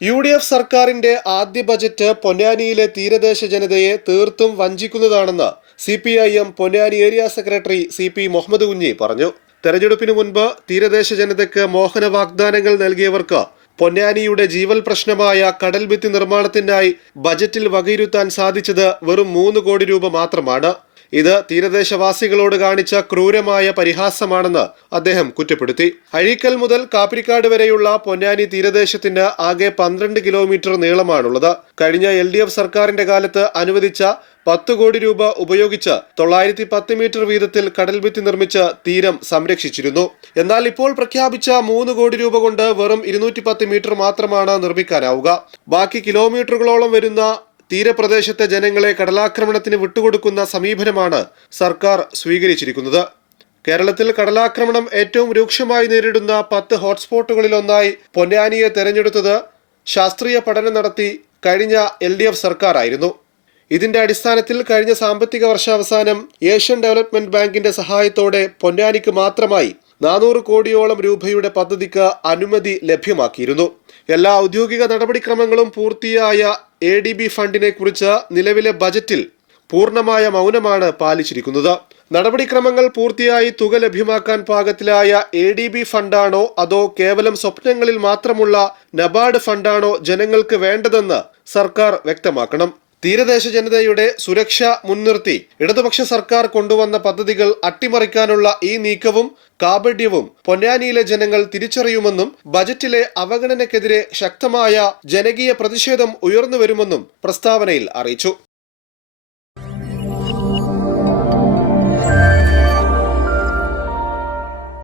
UDF സർക്കാരിന്റെ ആദ്യ budget പൊന്നാനിയിലെ തീരദേശ ജനതയെ തീർത്തും വഞ്ചിക്കുന്നതാണെന്ന് CPIM Ponnani area secretary CP Muhammad Kunhi പറഞ്ഞു. തെരഞ്ഞെടുപ്പിന് മുൻപ് തീരദേശ ജനതയ്ക്ക് മോഹന വാഗ്ദാനങ്ങൾ നൽകിയവർക്ക് പൊന്നാനിയുടെ ജീവൽ പ്രശ്നമായ കടൽഭിത്തി നിർമ്മാണത്തിനായി ബജറ്റിൽ വകയിരുത്താൻ സാധിച്ചത് വെറും 3 കോടി രൂപ മാത്രമാണ്. ഇത് തീരദേശവാസികളോട് കാണിച്ച ക്രൂരമായ പരിഹാസമാണെന്ന് അദ്ദേഹം കുറ്റപ്പെടുത്തി. അഴീക്കൽ മുതൽ കാപ്പിരിക്കാട് വരെയുള്ള പൊന്നാനി തീരദേശത്തിന് ആകെ 12 കിലോമീറ്റർ നീളമാണുള്ളത്. കഴിഞ്ഞ LDF സർക്കാരിന്റെ കാലത്ത് അനുവദിച്ച 10 കോടി രൂപ ഉപയോഗിച്ച് 910 മീറ്റർ വീതത്തിൽ കടൽഭിത്തി നിർമ്മിച്ച് തീരം സംരക്ഷിച്ചിരുന്നു. എന്നാൽ ഇപ്പോൾ പ്രഖ്യാപിച്ച 3 കോടി രൂപ കൊണ്ട് വെറും 210 മീറ്റർ മാത്രമാണ് നിർമ്മിക്കാനാവുക. ബാക്കി കിലോമീറ്ററുകളോളം വരുന്ന തീരപ്രദേശത്തെ ജനങ്ങളെ കടലാക്രമണത്തിന് വിട്ടുകൊടുക്കുന്ന സമീപനമാണ് സർക്കാർ സ്വീകരിച്ചിരിക്കുന്നത്. കേരളത്തിൽ കടലാക്രമണം ഏറ്റവും രൂക്ഷമായി നേരിടുന്ന 10 ഹോട്ട്സ്പോട്ടുകളിലൊന്നായി പൊന്നാനിയെ തെരഞ്ഞെടുത്തത് ശാസ്ത്രീയ പഠനം നടത്തി കഴിഞ്ഞ LDF സർക്കാർ ആയിരുന്നു. ഇതിന്റെ അടിസ്ഥാനത്തിൽ കഴിഞ്ഞ സാമ്പത്തിക വർഷാവസാനം ഏഷ്യൻ ഡെവലപ്മെന്റ് ബാങ്കിന്റെ സഹായത്തോടെ പൊന്നാനിക്ക് മാത്രമായി 400 കോടിയോളം രൂപയുടെ പദ്ധതിക്ക് അനുമതി ലഭ്യമാക്കിയിരുന്നു. എല്ലാ ഔദ്യോഗിക നടപടിക്രമങ്ങളും പൂർത്തിയായ ADB ഫണ്ടിനെ കുറിച്ച് നിലവിലെ ബജറ്റിൽ പൂർണ്ണമായ മൗനമാണ് പാലിച്ചിരിക്കുന്നത്. നടപടിക്രമങ്ങൾ പൂർത്തിയായി തുക ലഭ്യമാക്കാൻ പാകത്തിലായ ADB ഫണ്ടാണോ അതോ കേവലം സ്വപ്നങ്ങളിൽ മാത്രമുള്ള നബാർഡ് ഫണ്ടാണോ ജനങ്ങൾക്ക് വേണ്ടതെന്ന് സർക്കാർ വ്യക്തമാക്കണം. തീരദേശ ജനതയുടെ സുരക്ഷ മുൻനിർത്തി ഇടതുപക്ഷ സർക്കാർ കൊണ്ടുവന്ന പദ്ധതികൾ അട്ടിമറിക്കാനുള്ള ഈ നീക്കവും കാപട്യവും പൊന്നാനിയിലെ ജനങ്ങൾ തിരിച്ചറിയുമെന്നും ബജറ്റിലെ അവഗണനയ്ക്കെതിരെ ശക്തമായ ജനകീയ പ്രതിഷേധം ഉയർന്നുവരുമെന്നും പ്രസ്താവനയിൽ അറിയിച്ചു.